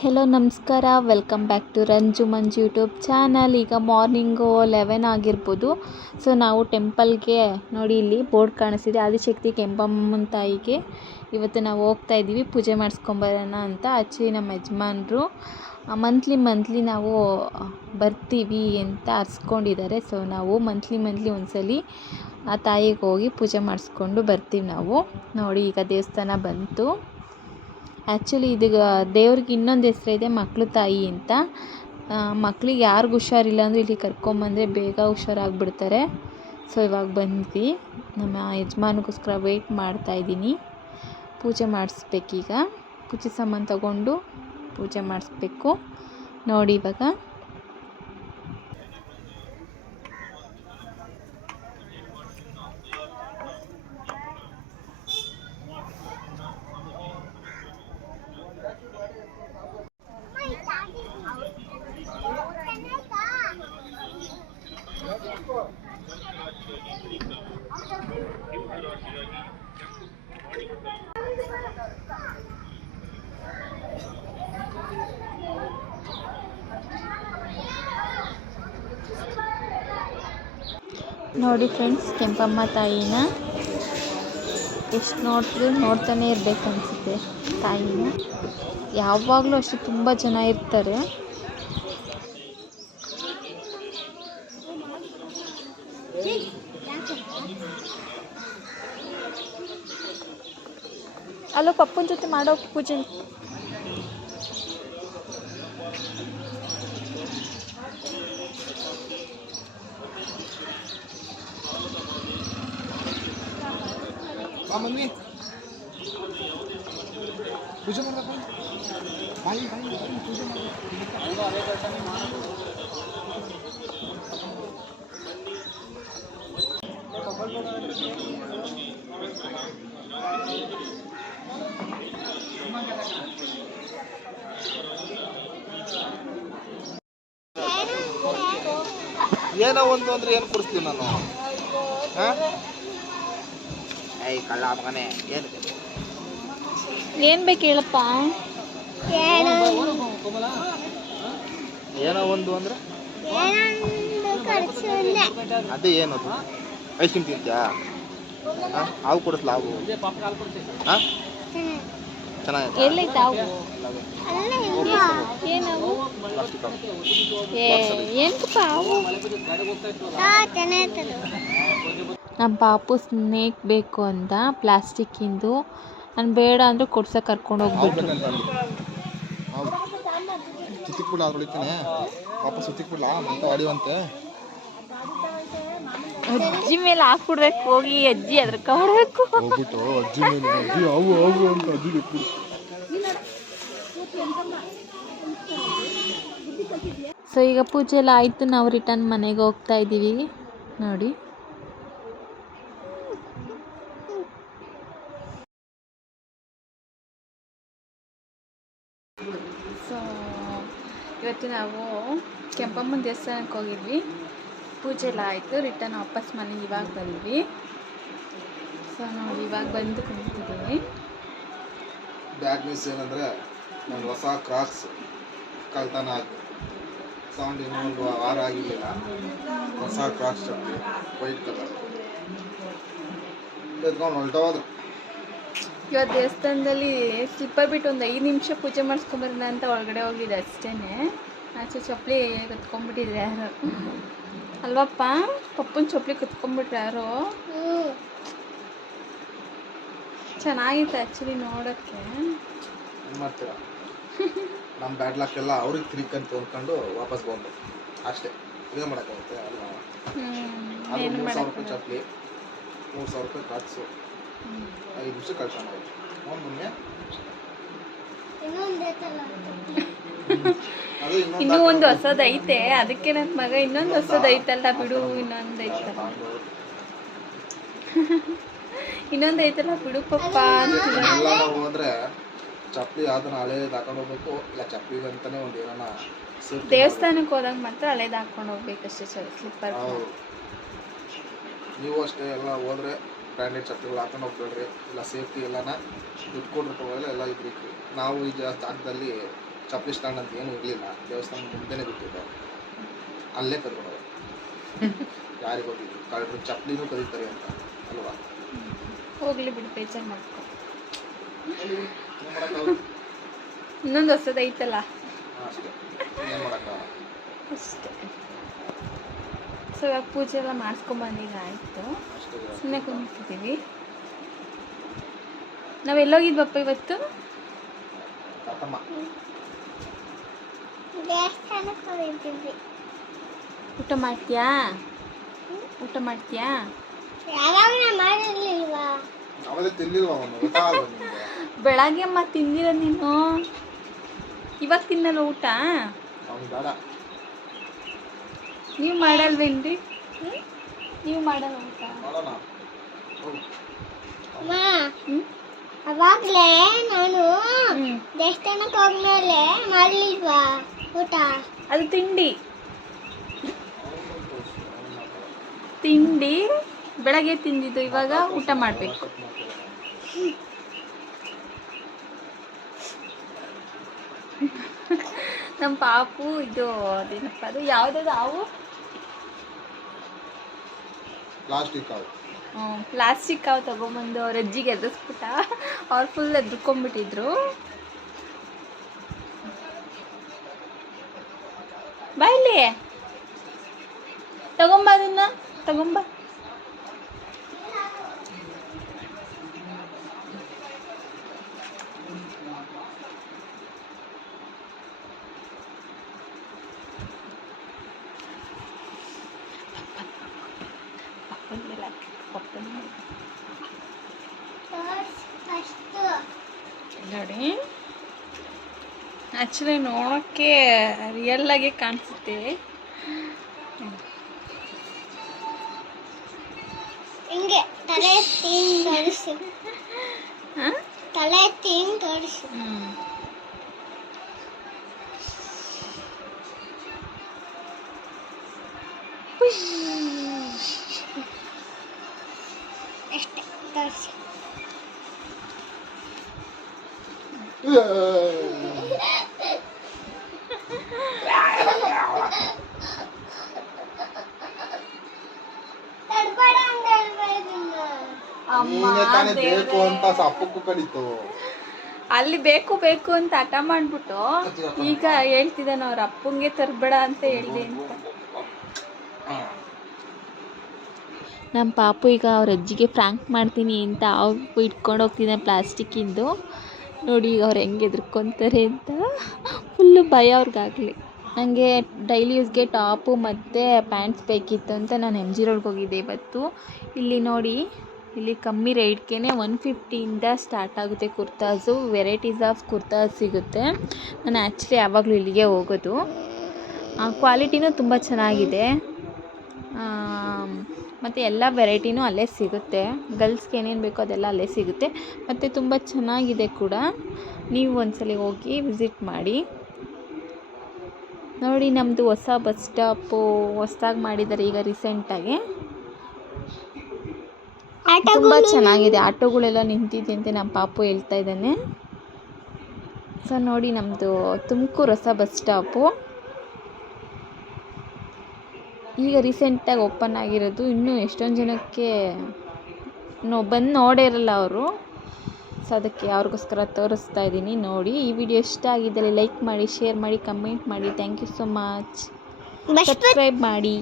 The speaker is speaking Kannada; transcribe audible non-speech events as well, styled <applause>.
ಹೆಲೋ ನಮಸ್ಕಾರ. Welcome back to Ranju Manju YouTube channel ಈಗ ಮಾರ್ನಿಂಗು ಲೆವೆನ್ ಆಗಿರ್ಬೋದು. ಸೊ ನಾವು ಟೆಂಪಲ್ಗೆ ನೋಡಿ ಇಲ್ಲಿ ಬೋರ್ಡ್ ಕಾಣಿಸ್ತಿದೆ. ಆದಿಶಕ್ತಿ ಕೆಂಪಮ್ಮನ ತಾಯಿಗೆ. ಇವತ್ತು ನಾವು ಹೋಗ್ತಾ ಇದ್ದೀವಿ. ಪೂಜೆ ಮಾಡಿಸ್ಕೊಂಬರೋಣ ಅಂತ. ಅಚ್ಚಿ ನಮ್ಮ ಯಜಮಾನ್ರು. ಮಂತ್ಲಿ ಮಂತ್ಲಿ ನಾವು ಬರ್ತೀವಿ ಅಂತ ಅರ್ಸ್ಕೊಂಡಿದ್ದಾರೆ. ಸೊ ನಾವು ಮಂತ್ಲಿ ಮಂತ್ಲಿ ಒಂದ್ಸಲಿ ಆ ತಾಯಿಗೆ ಹೋಗಿ ಪೂಜೆ ಮಾಡಿಸ್ಕೊಂಡು ಬರ್ತೀವಿ ನಾವು. ನೋಡಿ, ಈಗ ದೇವಸ್ಥಾನ ಬಂತು. ಆ್ಯಕ್ಚುಲಿ ಇದು ದೇವ್ರಿಗೆ ಇನ್ನೊಂದು ಹೆಸರಿದೆ ಮಕ್ಳು ತಾಯಿ ಅಂತ. ಮಕ್ಳಿಗೆ ಯಾರಿಗೂ ಹುಷಾರಿಲ್ಲ ಅಂದರೆ ಇಲ್ಲಿ ಕರ್ಕೊಂಬಂದರೆ ಬೇಗ ಹುಷಾರಾಗ್ಬಿಡ್ತಾರೆ. ಸೊ ಇವಾಗ ಬಂದ್ವಿ. ನಮ್ಮ ಯಜಮಾನಗೋಸ್ಕರ ವೆಯ್ಟ್ ಮಾಡ್ತಾಯಿದ್ದೀನಿ ಪೂಜೆ ಮಾಡಿಸ್ಬೇಕೀಗ. ಪೂಜೆ ಸಾಮಾನು ತಗೊಂಡು ಪೂಜೆ ಮಾಡಿಸ್ಬೇಕು. ನೋಡಿ ಇವಾಗ. ನೋಡಿ ಫ್ರೆಂಡ್ಸ್ ಕೆಂಪಮ್ಮ ತಾಯಿನ ಎಷ್ಟು ನೋಡಿದ್ರು ನೋಡ್ತಾನೆ ಇರ್ಬೇಕು ಅನಿಸುತ್ತೆ ತಾಯಿನ. ಯಾವಾಗಲೂ ಅಷ್ಟೇ ತುಂಬ ಜನ ಇರ್ತಾರೆ. ಅಲ್ಲೋ ಪಪ್ಪನ ಜೊತೆ ಮಾಡೋ ಪೂಜೆ. ಬಾ ಬಾಯಿ ಪೂಜೆ ಮಾಡ್ಬೇಕು ಏನೋ ಒಂದು ಅಂದ್ರೆ ಏನು ಕೊಡಿಸ್ತೀನಿ ನಾನು? ಹಾಂ? ಕಳ್ಳ ಮಗನೇ ಏನು ಏನು ಬೇಕು ಹೇಳಪ್ಪ ಏನೋ ಒಂದು ಅಂದ್ರೆ ಅದೇ ಏನದು ಐಸ್ ಕ್ರೀಮ್ ತಿಂತ್ಯಾ ಹಾಂ ಹಾವು ಕೊಡಿಸ್ಲ ಹಾವು ಹಾಂ ಚೆನ್ನಾಗಿದೆ ನಮ್ಮ ಪಾಪು ಸ್ನೇಕ್ ಬೇಕು ಅಂತ ಪ್ಲಾಸ್ಟಿಕ್ಕಿಂದು. ನಾನು ಬೇಡ ಅಂದರೆ ಕೊಡ್ಸಕ್ಕೆ ಕರ್ಕೊಂಡು ಅದ್ರ ಹೊಡಿತಾನೆ ಸುತ್ತಿಕ್ಬಿಡ್ಲಾ ಮತ್ತೆ ಹೊಡಿವಂತೆ ಅಜ್ಜಿ ಮೇಲೆ ಹಾಕ್ಬಿಡ್ಬೇಕು ಹೋಗಿ ಅಜ್ಜಿ ಅದ್ರ ಕವರ್ಬೇಕು ಹೋಗ್ಬಿಟ್ಟು ಅಜ್ಜಿ ಮೇಲೆ ಅಜ್ಜಿ ಹಾವು ಹಾವು ಅಂತ ಅಜ್ಜಿ ಬಿಟ್ಬಿಡು. ಸೊ ಈಗ ಪೂಜೆ ಎಲ್ಲ ಆಯಿತು. ನಾವು ರಿಟರ್ನ್ ಮನೆಗೆ ಹೋಗ್ತಾ ಇದ್ದೀವಿ. ನೋಡಿ. ಸೊ, ಇವತ್ತು ನಾವು ಕೆಂಪಮ್ಮನ ದೇವಸ್ಥಾನಕ್ಕೆ ಹೋಗಿದ್ವಿ. ಪೂಜೆ ಎಲ್ಲ ಆಯಿತು, ರಿಟರ್ನ್ ವಾಪಸ್ ಮನೆಗೆ ಇವಾಗ ಬಂದ್ವಿ. ಸೊ, ನಾವು ಇವಾಗ ಬಂದು ಕುಂತಿದ್ದೀವಿ. ಬ್ಯಾಡ್ ನ್ಯೂಸ್ ಏನಂದರೆ ನಾನು ಹೊಸ ಕ್ರಾಸ್ ಕಳ್ತನ ಆಯ್ತು. ಸೌಂಡ್ ಇನ್ನೊಂದು ವಾರ ಆಗಿರಲಿಲ್ಲ. ಹೊಸ ಕ್ರಾಸ್ ವೈಟ್ ಕಲರ್ ಎತ್ಕೊಂಡು ಹೊಲ್ಟೋದ್ರು. ಇವತ್ತು ದೇವಸ್ಥಾನದಲ್ಲಿ ಸ್ಲಿಪ್ಪರ್ ಬಿಟ್ಟು ಒಂದು ಐದು ನಿಮಿಷ ಪೂಜೆ ಮಾಡಿಸ್ಕೊಂಬರೋಣ ಅಂತ ಒಳಗಡೆ ಹೋಗಿದ್ದೆ ಅಷ್ಟೇ ಆಚೆ ಚಪ್ಪಲಿ ಕತ್ಕೊಂಡ್ಬಿಟ್ಟಿದ್ರೆ ಯಾರು. ಅಲ್ವಪ್ಪ? ಪಪ್ಪನ ಚಪ್ಪಲಿ ಕತ್ಕೊಂಡ್ಬಿಟ್ರೆ ಯಾರು? ಚೆನ್ನಾಗಿತ್ತು ಆ್ಯಕ್ಚುಲಿ ನೋಡೋಕ್ಕೆ. ಏನು ಮಾಡ್ತೀರಾ? ನಮ್ಮ ಬ್ಯಾಡ್ ಲಕ್ ಎಲ್ಲ ಅವ್ರಿಗೆ ತಿರ್ಕಂತ ತೋರ್ಕೊಂಡು ವಾಪಸ್ ಬಂದು ಅಷ್ಟೇ. ಇದೇ ಮಾಡೋಕ್ಕಾಗುತ್ತೆ? ಏನು ಮೂರು ಸಾವಿರ ರೂಪಾಯಿ ಚಪ್ಪಲಿ ಮೂರು ಸಾವಿರ ರೂಪಾಯಿ ಕ್ರಾಕ್ಸು ಐದು ನಿಮಿಷ ಕಳ್ಕೊಂಡು ಹೋಯ್ತು ಅವ್ನು ಮೊನ್ನೆ ಅದು ಇನ್ನೂ ಇನ್ನೊಂದು ಒಂದು ಹೊಸದೈತೆ ಐತೆ. ಅದಕ್ಕೆ ನನ್ನ ಮಗ ಇನ್ನೊಂದು ಹೊಸದೈತಲ್ಲ ಬಿಡು ಇನ್ನೊಂದು ಐತಲ್ಲ. <laughs> ಇನ್ನೊಂದು ಐತಲ್ಲ ಬಿಡು ಪಪ್ಪ ಅಂತ ಎಲ್ಲ ಹೋದ್ರೆ ಚಪ್ಪಲಿ ಅದನ್ನ ಹಳೇದು ಹಾಕೊಂಡು ಹೋಗ್ಬೇಕು. ಇಲ್ಲ ಚಪ್ಪಲಿ ಅಂತಾನೆ ಒಂದು ಏನಾನ ದೇವಸ್ಥಾನಕ್ಕೆ ಹೋದಾಗ ಮಾತ್ರ ಹಳೇದು ಹಾಕೊಂಡು ಹೋಗ್ಬೇಕಷ್ಟೇ ಸರ್ ಸ್ಲಿಪ್ಪರ್ ಹೌದು. ನೀವು ಅಷ್ಟೇ ಎಲ್ಲ ಹೋದ್ರೆ ಬ್ರ್ಯಾಂಡೆಡ್ ಚಪ್ಪಲಿಗಳು ಹಾಕೊಂಡು ಹೋಗ್ಬೇಡ್ರಿ ಇಲ್ಲ ಸೇಫ್ಟಿ ಎಲ್ಲನ ದುಡ್ಡು ಕೊಟ್ಟರು ತಗೊಳ್ಳಿ ಎಲ್ಲ ಇದ್ರಿ ನಾವು ಈ ಜಾಗದಲ್ಲಿ ಚಪ್ಪಲಿ ಸ್ಟ್ಯಾಂಡ್ ಅಂತ ಏನು ಇರಲಿಲ್ಲ. ದೇವಸ್ಥಾನ ಮುಂದೆನೇ ಬಿಟ್ಟಿದ್ದೆ. ಅಲ್ಲೇ ಕದ್ಬಿಡೋದು ಯಾರಿಗೆ ಹೋಗಿದ್ರು ಕಳ್ಳರು ಚಪ್ಪಲಿನೂ ಕದೀತಾರೆ ಅಂತ. ಅಲ್ವಾ? ಹೋಗ್ಲಿ ಬಿಡಿ ಬೇಜಾರು ಮಾಡ್ಕೊ. ಇನ್ನೊಂದು ಹೊಸದೈತಲ್ಲ ಅಷ್ಟೇ. ಏನು ಮಾಡೋಕ್ಕಾಗಲ್ಲ. ಅಷ್ಟೇ. ಸೊ ಇವಾಗ ಪೂಜೆ ಎಲ್ಲ ಮಾಡಿಸ್ಕೊಂಬಂದೀಗ ಆಯಿತು. ಸುಮ್ಮನೆ ಕುಂತಿದ್ದೀವಿ ನಾವು ಎಲ್ಲೋಗಿದ್ವಪ್ಪ ಇವತ್ತು? ಊಟ ಮಾಡ್ತೀಯಾ? ಊಟ ಮಾಡ್ತೀಯಾ? ಬೆಳಗ್ಗೆ ಅಮ್ಮ ತಿಂದಿರ ನೀನು? ಇವಾಗ ತಿನ್ನಲ್ಲ ಊಟ? ನೀವು ಮಾಡಲ್ವೇನ್ರಿ? ನೀವು ಮಾಡಲ್ಲ ಹ್ಞೂ ಅವಾಗ್ಲೇ ನಾನು ದೇವಸ್ಥಾನಕ್ಕೆ ಹೋದ್ಮೇಲೆ ಮಾಡ್ಲಿಲ್ವಾ ಊಟ? ಅದು ತಿಂಡಿ. ತಿಂಡಿ ಬೆಳಗ್ಗೆ ತಿಂದಿದ್ದು ಇವಾಗ ಊಟ ಮಾಡಬೇಕು. ನಮ್ಮ ಪಾಪು ಇದು ಅದೇನಪ್ಪ ಅದು? ಯಾವುದಾದ್ರು ಹಾವು? ಪ್ಲಾಸ್ಟಿಕ್ ಹಾವು ಪ್ಲಾಸ್ಟಿಕ್ ಹಾವು ತಗೊಂಬಂದು ಅವ್ರ ಅಜ್ಜಿಗೆ ಎದುರಿಸ್ಬಿಟ್ಟ ಅವ್ರು ಫುಲ್ ಎದ್ರುಕೊಂಡ್ಬಿಟ್ಟಿದ್ರು ಬಾ ಇಲ್ಲಿ. ತಗೊಂಬ ಅದನ್ನ. ತಗೊಂಬ ಪಪ್ಪನ ಮೇಲೆ ಹಾಕಿ, ಪಪ್ಪನ ಮೇಲೆ. ಫಸ್ಟು ನೋಡಿ ಆ್ಯಕ್ಚುಲಿ ನೋಡೋಕ್ಕೆ ರಿಯಲ್ ಆಗಿ ಕಾಣಿಸುತ್ತೆ ಹಿಂಗೆ ತಲೆ ತೀನ್ ತೋರಿಸು ಹಾಂ ತಲೆ ತೀನ್ ತೋರಿಸು ಹ್ಞೂ ಅಷ್ಟೇ ತೋರಿಸು. ತಡ್ಬೇಡ ಅಂತ ಹೇಳ್ಬೇಕಿನ್ನು. ನೀನೇ. ತಾನೇ ಬೇಕು ಅಂತ ಸಪ್ಪಕ್ಕೂ ಕಡಿತು ಅಲ್ಲಿ ಬೇಕು ಬೇಕು ಅಂತ ಹಠ ಮಾಡ್ಬಿಟ್ಟು ಈಗ ಹೇಳ್ತಿದ್ದಾನೆ ಅವ್ರ ಅಪ್ಪಂಗೆ ತರ್ಬೇಡ ಅಂತ ಹೇಳಿ ಅಂತ. ನಮ್ಮ ಪಾಪು ಈಗ ಅವ್ರ ಅಜ್ಜಿಗೆ ಫ್ರ್ಯಾಂಕ್ ಮಾಡ್ತೀನಿ ಅಂತ ಅವು ಇಟ್ಕೊಂಡು ಹೋಗ್ತಿದ್ದೆ ಪ್ಲಾಸ್ಟಿಕ್ಕಿಂದು ನೋಡಿ ಈಗ ಅವ್ರು ಹೆಂಗೆ ಎದುರ್ಕೊತಾರೆ ಅಂತ. ಫುಲ್ಲು ಭಯ ಅವ್ರಿಗಾಗಲಿ. ನನಗೆ ಡೈಲಿ ಯೂಸ್ಗೆ ಟಾಪು ಮತ್ತು ಪ್ಯಾಂಟ್ಸ್ ಬೇಕಿತ್ತು ಅಂತ ನಾನು ಎಂ ಜಿ ರೋಡ್ಗೆ ಹೋಗಿದ್ದೆ ಇವತ್ತು. ಇಲ್ಲಿ ನೋಡಿ, ಇಲ್ಲಿ ಕಮ್ಮಿ ರೇಟ್ಗೆ ಒನ್ ಫಿಫ್ಟಿಯಿಂದ ಸ್ಟಾರ್ಟ್ ಆಗುತ್ತೆ ಕುರ್ತಾಸು ವೆರೈಟೀಸ್ ಆಫ್ ಕುರ್ತಾಸ್ ಸಿಗುತ್ತೆ. ನಾನು ಆ್ಯಕ್ಚುಲಿ ಯಾವಾಗಲೂ ಇಲ್ಲಿಗೆ ಹೋಗೋದು. ಕ್ವಾಲಿಟಿನೂ ತುಂಬ ಚೆನ್ನಾಗಿದೆ. ಮತ್ತು ಎಲ್ಲ ವೆರೈಟಿನೂ ಅಲ್ಲೇ ಸಿಗುತ್ತೆ. ಗರ್ಲ್ಸ್ಗೆ ಏನೇನು ಬೇಕೋ ಅದೆಲ್ಲ ಅಲ್ಲೇ ಸಿಗುತ್ತೆ. ಮತ್ತು ತುಂಬ ಚೆನ್ನಾಗಿದೆ ಕೂಡ. ನೀವು ಒಂದ್ಸಲ ಹೋಗಿ ವಿಸಿಟ್ ಮಾಡಿ. ನೋಡಿ ನಮ್ಮದು ಹೊಸ ಬಸ್ ಸ್ಟಾಪು ಹೊಸ್ದಾಗಿ ಮಾಡಿದ್ದಾರೆ ಈಗ ರೀಸೆಂಟಾಗಿ ತುಂಬ ಚೆನ್ನಾಗಿದೆ. ಆಟೋಗಳೆಲ್ಲ ನಿಂತಿದೆ ಅಂತ ನಮ್ಮ ಪಾಪು ಹೇಳ್ತಾ ಇದ್ದಾನೆ. ಸೊ ನೋಡಿ ನಮ್ಮದು ತುಮಕೂರು ಹೊಸ ಬಸ್ ಸ್ಟಾಪು ಈಗ ರೀಸೆಂಟಾಗಿ ಓಪನ್ ಆಗಿರೋದು ಇನ್ನೂ ಎಷ್ಟೊಂದು ಜನಕ್ಕೆ ನೋ ಬಂದು ನೋಡೇ ಇರಲ್ಲ ಅವರು. ಸೊ ಅದಕ್ಕೆ ಅವ್ರಿಗೋಸ್ಕರ ತೋರಿಸ್ತಾ ಇದ್ದೀನಿ. ನೋಡಿ ಈ ವಿಡಿಯೋ ಇಷ್ಟ ಆಗಿದ್ದಲ್ಲಿ ಲೈಕ್ ಮಾಡಿ ಶೇರ್ ಮಾಡಿ ಕಮೆಂಟ್ ಮಾಡಿ. ಥ್ಯಾಂಕ್ ಯು ಸೊ ಮಚ್ ಬಸ್ ಸಬ್ಸ್ಕ್ರೈಬ್ ಮಾಡಿ.